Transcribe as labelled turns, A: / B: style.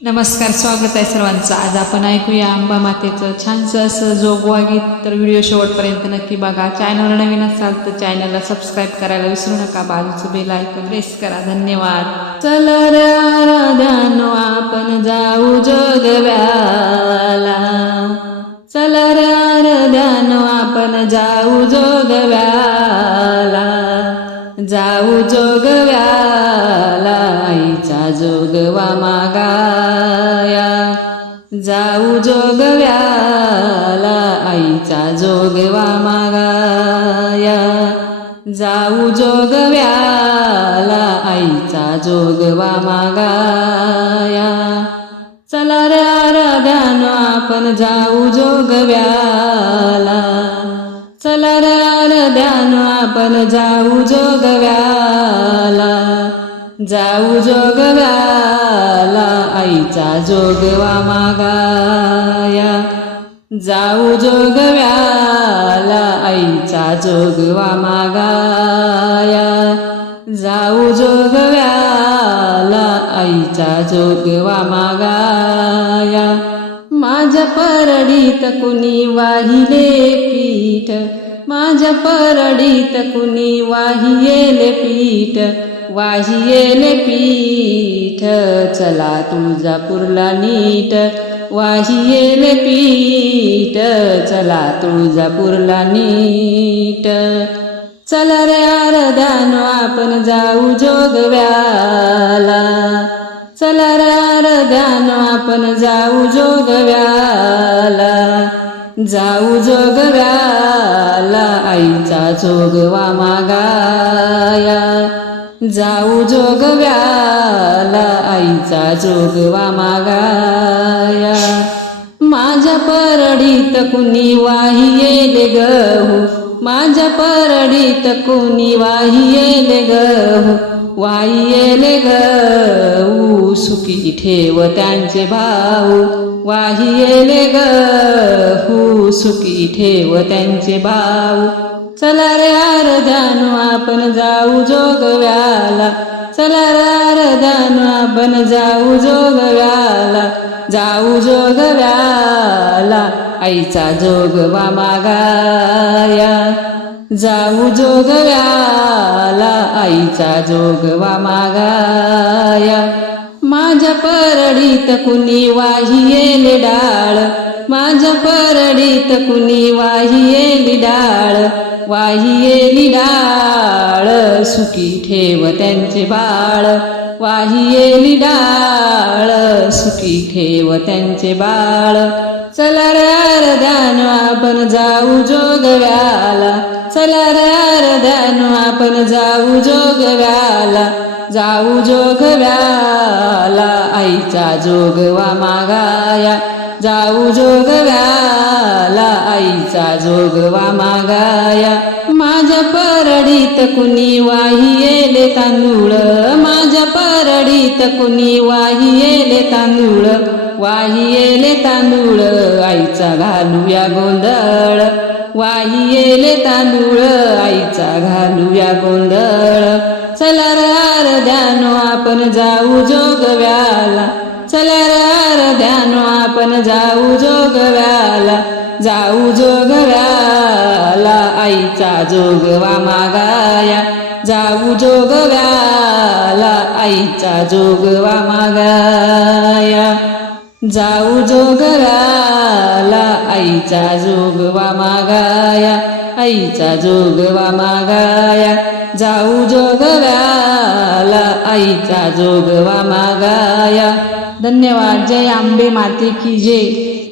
A: नमस्कार स्वागत आहे सर्वांचं. आज आपण ऐकूया आंबा मातेचं छानसं असं जोगवा गीत. तर व्हिडिओ शेवटपर्यंत नक्की बघा. चॅनलवर नवीन असाल तर चॅनलला सबस्क्राईब करायला विसरू नका. बाजूचं बेल ऐकून प्रेस करा. धन्यवाद.
B: चल राधानो आपण जाऊ जोगव्याला. चल राधानो आपण जाऊ जोगव्याला. जाऊ जोगव्या जाऊ जोगव्याला आईचा जोगवा मागाया. जाऊ जोगव्याला आईचा जोगवा मागाया. चला रे आराध्यानो आपण जाऊ जोगव्याला. चला रे आराध्यानो आपण जाऊ जोगव्याला. जाऊ जोगव्याला आईचा जोगवा मागाया. जाऊ जोगव्याला आईचा जोगवा मागाया. जाऊ जोगव्याला आईचा जोगवा मागाया. माझ्या परडीत कुणी वाहिले पीठ? माझ्या परडीत कुणी वाहियेले पीठ? वाहियेन पीठ चला तुळजापूरला नीट. वाहियेन पीठ चला तुळजापूरला नीट. चला रे आरदानो आपण जाऊ जोगव्याला. चला रे आरदानो आपण जाऊ जोगव्याला. जाऊ जोगव्याला आईचा जोगवा मागाया. जाऊ जोगव्याला आईचा जोगवा मागाया. माझ्या परडीत कुणी वाहियेले गहू माझ्या परडीत कुणी वाहियेले गहू वाहियेले गऊ सुखी ठेव त्यांचे भाऊ वाहियेले गहू सुखी ठेव त्यांचे भाऊ. चला रे आरदानो आपण जाऊ जोगव्याला. चला रे आरदानो आपण जाऊ जोगव्याला. जाऊ जोगव्याला आईचा जोगवा मागाया. जाऊ जोगव्याला आईचा जोगवा मागाया. माझ्या परडीत कुणी वाहियेले डाळ. माझ्या परडीत कुणी वाहियेली डाळ. वाहिये डाळ सुखी ठेव त्यांचे बाळ. वाहिये डाळ सुखी ठेव त्यांचे बाळ. चला रे आपण जाऊ जोगव्याला. चला रे आरदानो आपण जाऊ जोगव्याला. जाऊ जोगव्याला आईचा जोगवा मागाया. जाऊ जोगव्याला आईचा जोगवा मागाया. माझ्या परडीत कुणी वाहियेले तांदूळ? माझ्या परडीत कुणी वाहियेले तांदूळ? वाहियेले तांदूळ आईचा घालूया गोंधळ. वाहियेले तांदूळ आईचा घालूया गोंधळ. चला र द्यानो आपण जाऊ जोगव्याला. चला रे आरद्यानो आपण जाऊ जोगव्याला जाऊ जोगव्याला आईचा जोगवा मागाया. जाऊ जोगव्याला आईचा जोगवा मागाया. जाऊ जोगव्याला आईचा जोगवा मागाया. आईचा जोगवा मागाया. जाऊ जोगव्याला आईचा जोगवा मागाया. धन्यवाद. जय आंबे माते की जय.